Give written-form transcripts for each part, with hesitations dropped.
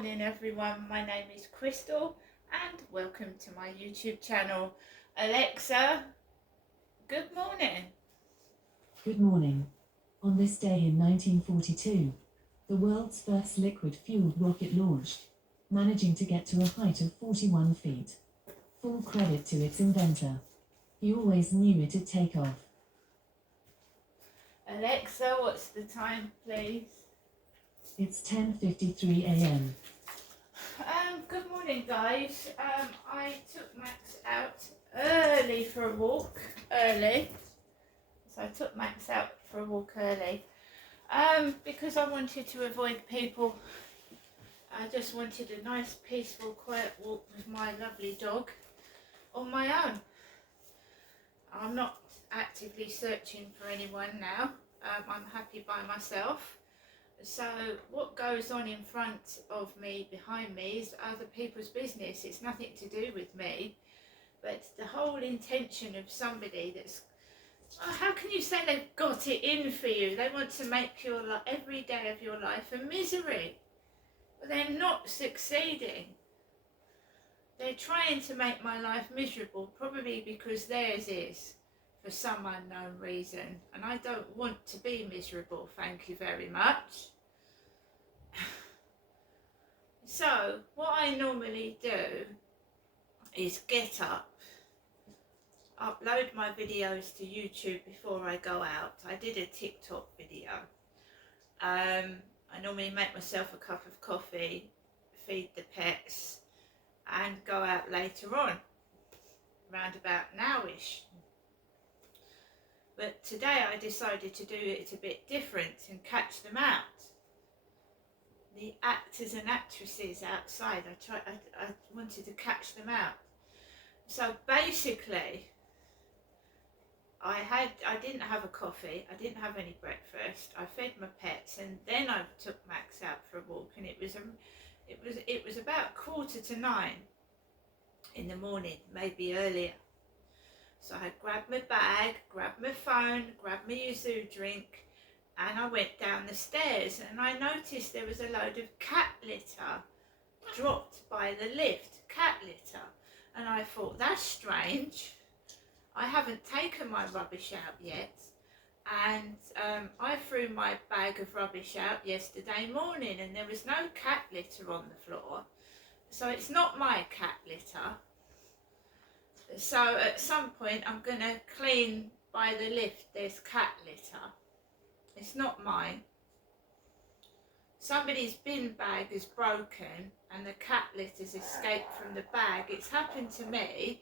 morning everyone, my name is Crystal and welcome to my YouTube channel. Alexa, good morning. Good morning. On this day in 1942, the world's first liquid-fueled rocket launched, managing to get to a height of 41 feet. Full credit to its inventor. He always knew it'd take off. Alexa, what's the time please? It's 10:53 a.m. Good morning guys. I took Max out early for a walk, So I took Max out for a walk early because I wanted to avoid people. I just wanted a nice peaceful quiet walk with my lovely dog on my own. I'm not actively searching for anyone now. I'm happy by myself. So what goes on in front of me, behind me, is other people's business. It's nothing to do with me. But the whole intention of somebody that's, oh, how can you say they've got it in for you? They want to make your every day of your life a misery. But they're not succeeding. They're trying to make my life miserable, probably because theirs is, for some unknown reason. And I don't want to be miserable, thank you very much. So, what I normally do is get up, upload my videos to YouTube before I go out. I did a TikTok video. I normally make myself a cup of coffee, feed the pets, and go out later on, round about nowish. But today I decided to do it a bit different and catch them out. The actors and actresses outside, I wanted to catch them out. So basically, I didn't have a coffee, I didn't have any breakfast, I fed my pets, and then I took Max out for a walk, and it was about 8:45 in the morning, maybe earlier. So I grabbed my bag, grabbed my phone, grabbed my yuzu drink, and I went down the stairs, and I noticed there was a load of cat litter dropped by the lift, cat litter. And I thought, that's strange. I haven't taken my rubbish out yet. And I threw my bag of rubbish out yesterday morning, and there was no cat litter on the floor. So it's not my cat litter. So at some point I'm going to clean by the lift. There's cat litter. It's not mine. Somebody's bin bag is broken and the cat litter's escaped from the bag. It's happened to me,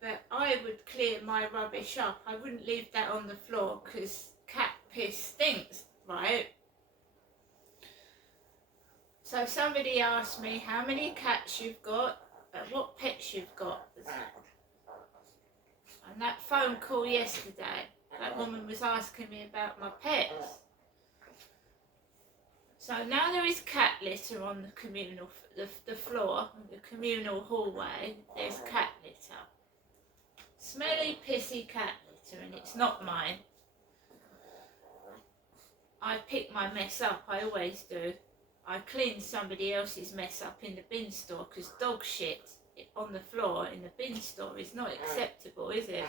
but I would clear my rubbish up. I wouldn't leave that on the floor because cat piss stinks, right? So somebody asked me how many cats you've got, what pets you've got. And that phone call yesterday, that woman was asking me about my pets. So now there is cat litter on the communal, the floor, the communal hallway. There's cat litter. Smelly, pissy cat litter, and it's not mine. I pick my mess up, I always do. I clean somebody else's mess up in the bin store, because dog shit on the floor in the bin store is not acceptable, is it?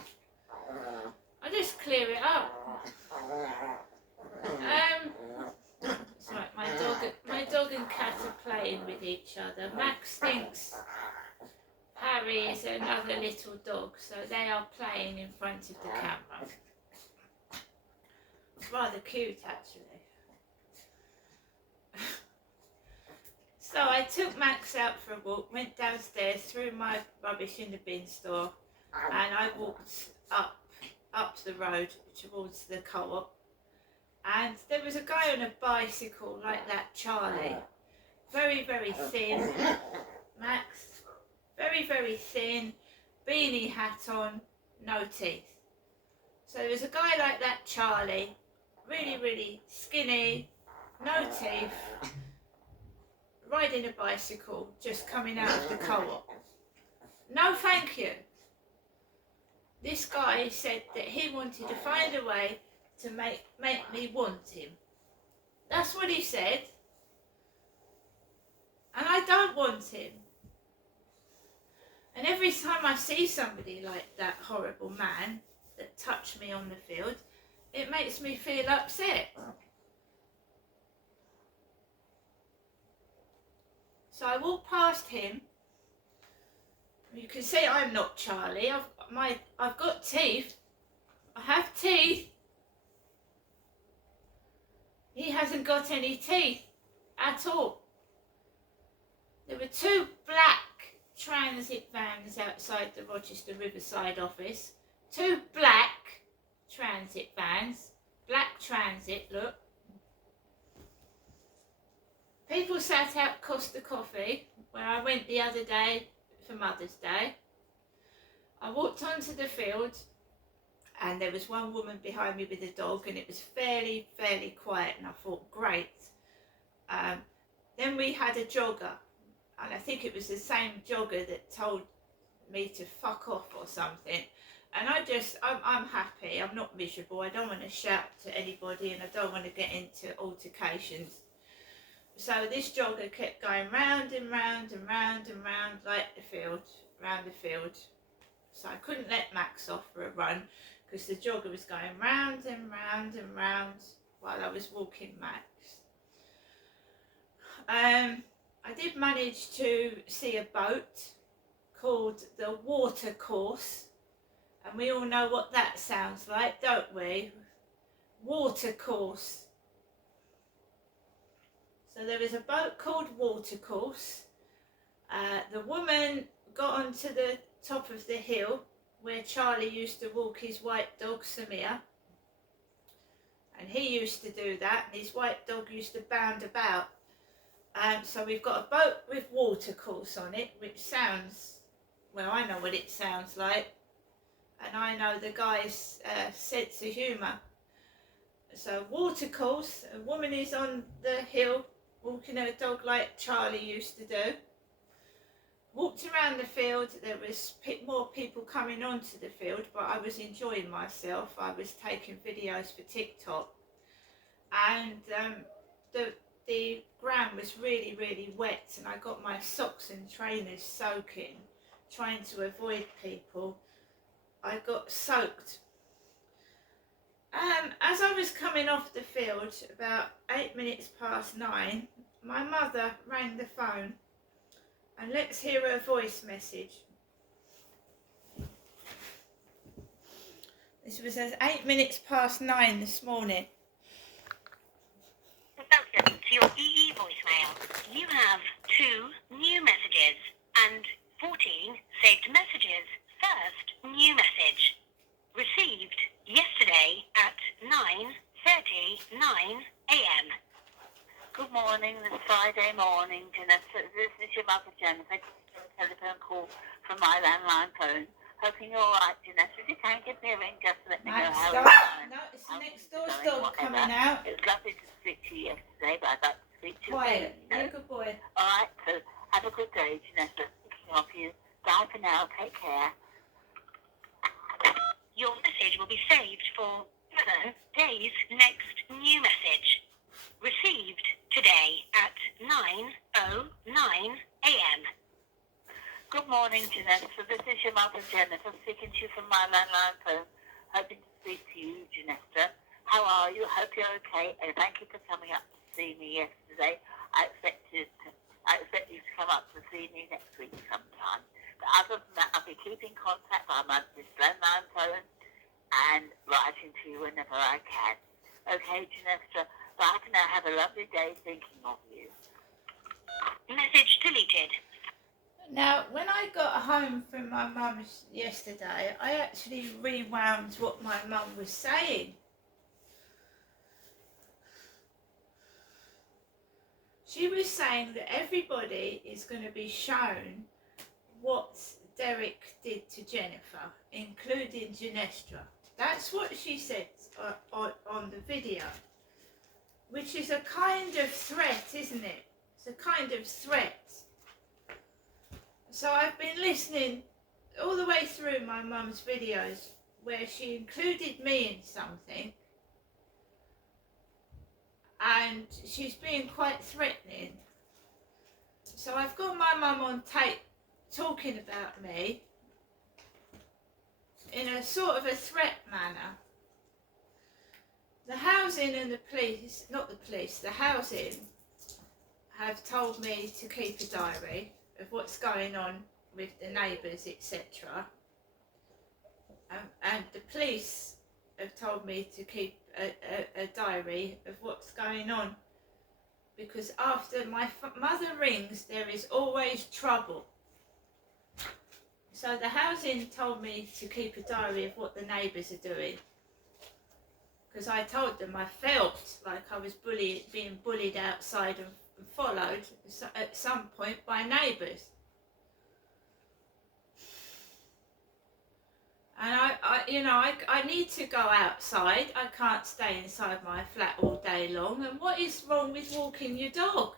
I just clear it up. It's like my dog and cat are playing with each other. Max thinks Harry is another little dog, so they are playing in front of the camera. It's rather cute actually. So I took Max out for a walk, went downstairs, threw my rubbish in the bin store, and I walked up the road towards the co-op. And there was a guy on a bicycle like that, Charlie. Very, very thin, Max. Very, very thin, beanie hat on, no teeth. So there was a guy like that, Charlie, really, really skinny, no teeth, riding a bicycle, just coming out of the co-op. No thank you. This guy said that he wanted to find a way to make me want him. That's what he said. And I don't want him. And every time I see somebody like that horrible man that touched me on the field, it makes me feel upset. So I walk past him. You can see I'm not Charlie. I've got teeth. I have teeth. He hasn't got any teeth at all. There were 2 black transit vans outside the Rochester Riverside office. 2 black transit vans. Black transit, look. People sat out Costa Coffee, where I went the other day for Mother's Day. I walked onto the field and there was one woman behind me with a dog, and it was fairly quiet, and I thought, great. Then we had a jogger, and I think it was the same jogger that told me to fuck off or something. And I'm happy, I'm not miserable, I don't want to shout to anybody, and I don't want to get into altercations. So this jogger kept going round and round and round and round like the field, round the field. So I couldn't let Max off for a run because the jogger was going round and round and round while I was walking Max. I did manage to see a boat called the Water Course, and we all know what that sounds like, don't we? Water Course. So there was a boat called Water Course. The woman got onto the top of the hill where Charlie used to walk his white dog Samir, and he used to do that, and his white dog used to bound about. So we've got a boat with Water Course on it, which sounds, well, I know what it sounds like, and I know the guy's sense of humour. So Water Course, a woman is on the hill walking her dog like Charlie used to do. Walked around the field. There was more people coming onto the field, but I was enjoying myself. I was taking videos for TikTok, and the ground was really wet, and I got my socks and trainers soaking, trying to avoid people. I got soaked. As I was coming off the field, about 8 minutes past 9, my mother rang the phone, and let's hear her voice message. This was at 8 minutes past 9 this morning. Welcome to your EE voicemail. You have 2 new messages and 14 saved messages. First new message. Received yesterday at 9:39 a.m. Good morning, this Friday morning, Jennifer. This is your mother, Jennifer. A telephone call from my landline phone. Hoping you're all right, Jennifer. If you can give me a ring, just let me know how you're doing. No, it's the next door's dog coming out. It was lovely to speak to you yesterday, but I'd like to speak to you Quiet, again. you're a good boy. All right, so have a good day, Jennifer. Thinking of you. Bye for now. Take care. Your message will be saved for 7 days. Next new message. Received today at 9:09 a.m. Good morning, Jennifer. This is your mother, Jennifer, speaking to you from my landline phone. Hoping to speak to you, Jennifer. How are you? Hope you're okay. And thank you for coming up to see me yesterday. I expect you to come up to see me next week sometime. But other than that, I'll be keeping contact by my landline phone and writing to you whenever I can. Okay, Jennifer. Bye for now. Have a lovely day thinking of you. Message deleted. Now, when I got home from my mum's yesterday, I actually rewound what my mum was saying. She was saying that everybody is going to be shown what Derek did to Jennifer, including Genestra. That's what she said on the video, which is a kind of threat, isn't it? It's a kind of threat. So I've been listening all the way through my mum's videos where she included me in something, and she's being quite threatening. So I've got my mum on tape talking about me in a sort of a threat manner. The housing and the police, not the police, the housing have told me to keep a diary of what's going on with the neighbours, etc. And the police have told me to keep a diary of what's going on, because after my mother rings there is always trouble. So the housing told me to keep a diary of what the neighbours are doing, because I told them I felt like I was being bullied outside and followed at some point by neighbours. And I need to go outside. I can't stay inside my flat all day long. And what is wrong with walking your dog?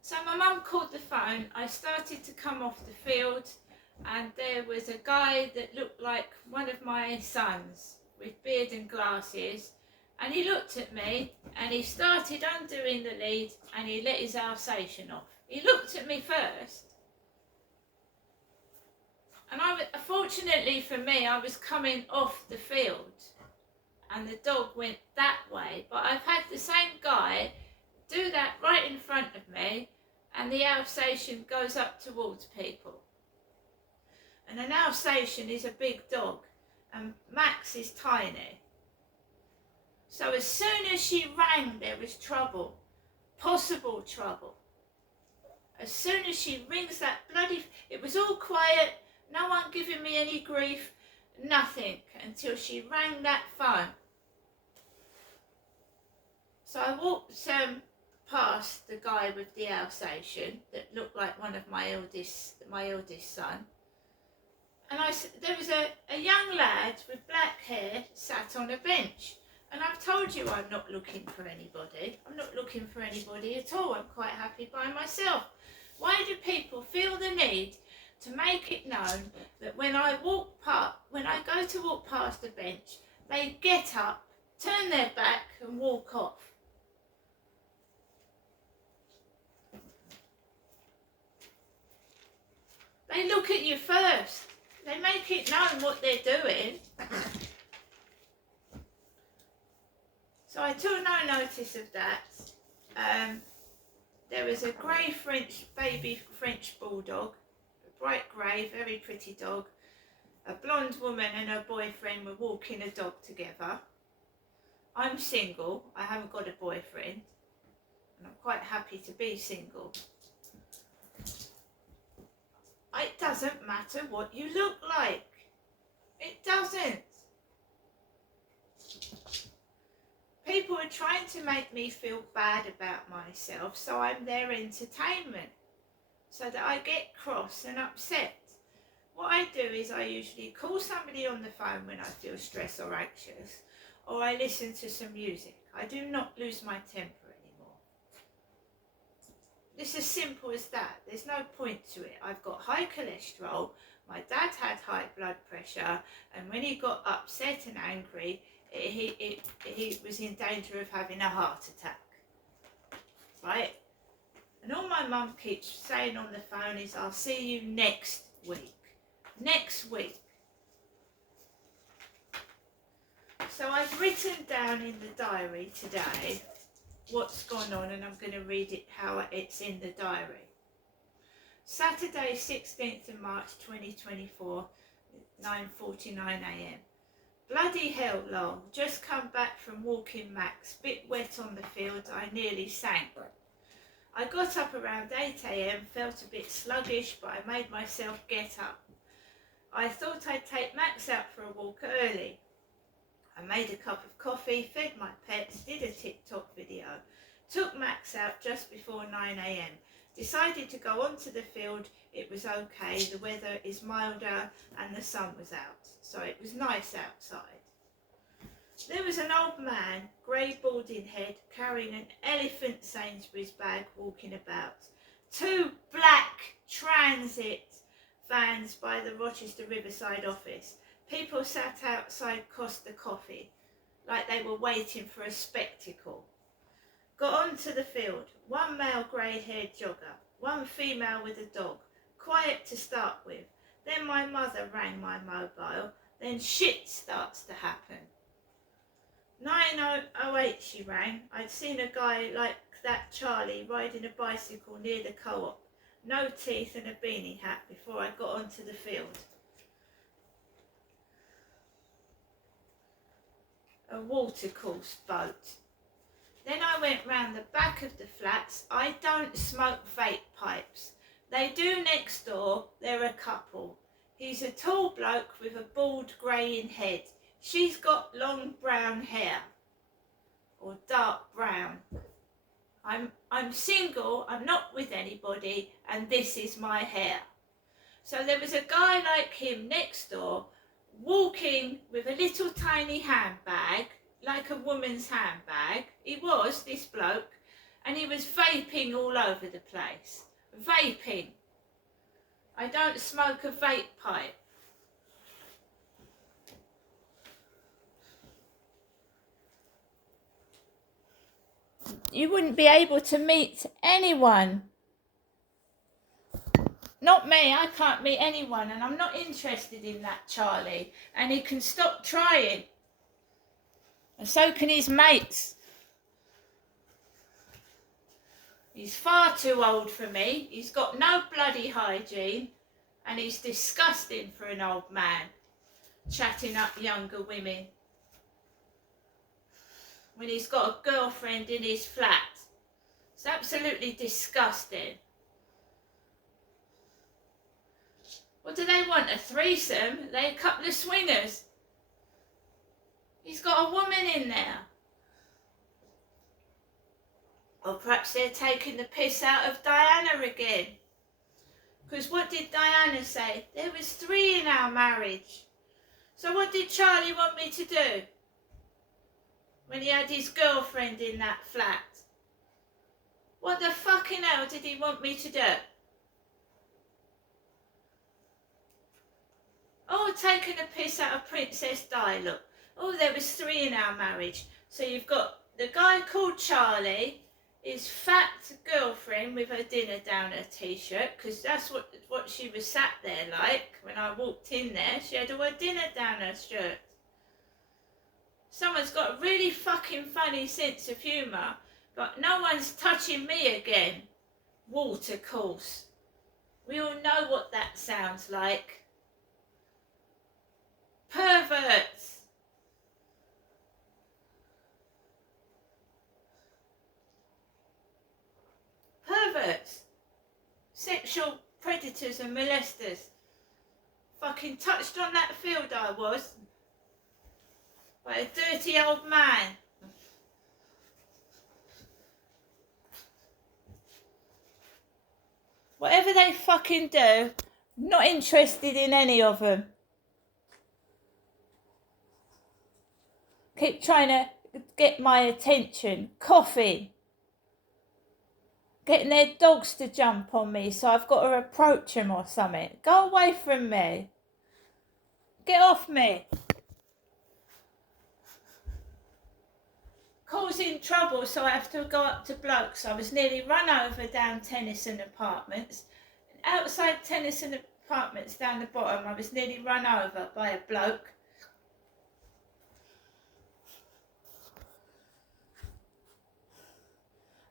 So my mum called the phone. I started to come off the field, and there was a guy that looked like one of my sons with beard and glasses, and he looked at me and he started undoing the lead and he let his Alsatian off. He looked at me first, and fortunately for me, I was coming off the field and the dog went that way, but I've had the same guy do that right in front of me, and the Alsatian goes up towards people. And an Alsatian is a big dog and Max is tiny. So as soon as she rang, there was trouble, possible trouble. As soon as she rings that bloody... It was all quiet, no one giving me any grief, nothing, until she rang that phone. So I walked past the guy with the Alsatian that looked like one of my eldest son. And there was a young lad with black hair sat on a bench. And I've told you I'm not looking for anybody. I'm not looking for anybody at all. I'm quite happy by myself. Why do people feel the need to make it known that when I go to walk past a bench, they get up, turn their back and walk off? They look at you first. They make it known what they're doing. So I took no notice of that. There was a grey baby French bulldog, a bright grey, very pretty dog. A blonde woman and her boyfriend were walking a dog together. I'm single, I haven't got a boyfriend, and I'm quite happy to be single. It doesn't matter what you look like. It doesn't. People are trying to make me feel bad about myself, so I'm their entertainment, so that I get cross and upset. What I do is I usually call somebody on the phone when I feel stressed or anxious, or I listen to some music. I do not lose my temper anymore. It's as simple as that. There's no point to it. I've got high cholesterol, my dad had high blood pressure, and when he got upset and angry, he was in danger of having a heart attack, right? And all my mum keeps saying on the phone is, I'll see you next week. Next week. So I've written down in the diary today what's gone on, and I'm going to read it how it's in the diary. Saturday, 16th of March 2024, 9:49 a.m. Bloody hell, lol. Just come back from walking Max. Bit wet on the field. I nearly sank. I got up around 8 a.m, felt a bit sluggish, but I made myself get up. I thought I'd take Max out for a walk early. I made a cup of coffee, fed my pets, did a TikTok video, took Max out just before 9 a.m. Decided to go onto the field. It was okay, the weather is milder and the sun was out, so it was nice outside. There was an old man, grey balding head, carrying an elephant Sainsbury's bag walking about. 2 black transit vans by the Rochester Riverside office. People sat outside Costa Coffee like they were waiting for a spectacle. got onto the field. One male grey-haired jogger, one female with a dog. Quiet to start with. Then my mother rang my mobile. Then shit starts to happen. 9:08 she rang. I'd seen a guy like that Charlie riding a bicycle near the co-op. No teeth and a beanie hat before I got onto the field. A watercourse boat. Then I went round the back of the flats. I don't smoke vape pipes. They do next door. They're a couple. He's a tall bloke with a bald greying head. She's got long brown hair. Or dark brown. I'm single, I'm not with anybody, and this is my hair. So there was a guy like him next door, walking with a little tiny handbag, like a woman's handbag. He was, this bloke, and he was vaping all over the place. Vaping. I don't smoke a vape pipe. You wouldn't be able to meet anyone. Not me, I can't meet anyone, and I'm not interested in that Charlie. And he can stop trying. And so can his mates. He's far too old for me. He's got no bloody hygiene. And he's disgusting for an old man. Chatting up younger women. When he's got a girlfriend in his flat. It's absolutely disgusting. What do they want? A threesome? They're a couple of swingers. He's got a woman in there. Or perhaps they're taking the piss out of Diana again. Because what did Diana say? There was 3 in our marriage. So what did Charlie want me to do? When he had his girlfriend in that flat. What the fucking hell did he want me to do? Oh, taking a piss out of Princess Di, look. Oh, there was 3 in our marriage. So you've got the guy called Charlie, his fat girlfriend with her dinner down her t-shirt, because that's what she was sat there like when I walked in there. She had all her dinner down her shirt. Someone's got a really fucking funny sense of humour, but no one's touching me again. Watercourse. We all know what that sounds like. Perverts. Perverts. Sexual predators and molesters. Fucking touched on that field I was. By a dirty old man. Whatever they fucking do, not interested in any of them. Keep trying to get my attention. Coughing. Getting their dogs to jump on me so I've got to approach them or something. Go away from me. Get off me. Causing trouble, so I have to go up to blokes. I was nearly run over down Tennyson Apartments. Outside Tennyson Apartments down the bottom, I was nearly run over by a bloke.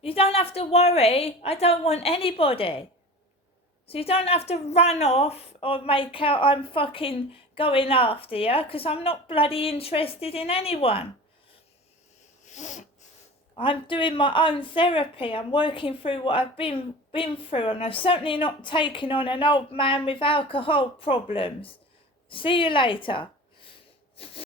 You don't have to worry. I don't want anybody. So you don't have to run off or make out I'm fucking going after you, because I'm not bloody interested in anyone. I'm doing my own therapy. I'm working through what I've been through, and I'm certainly not taking on an old man with alcohol problems. See you later.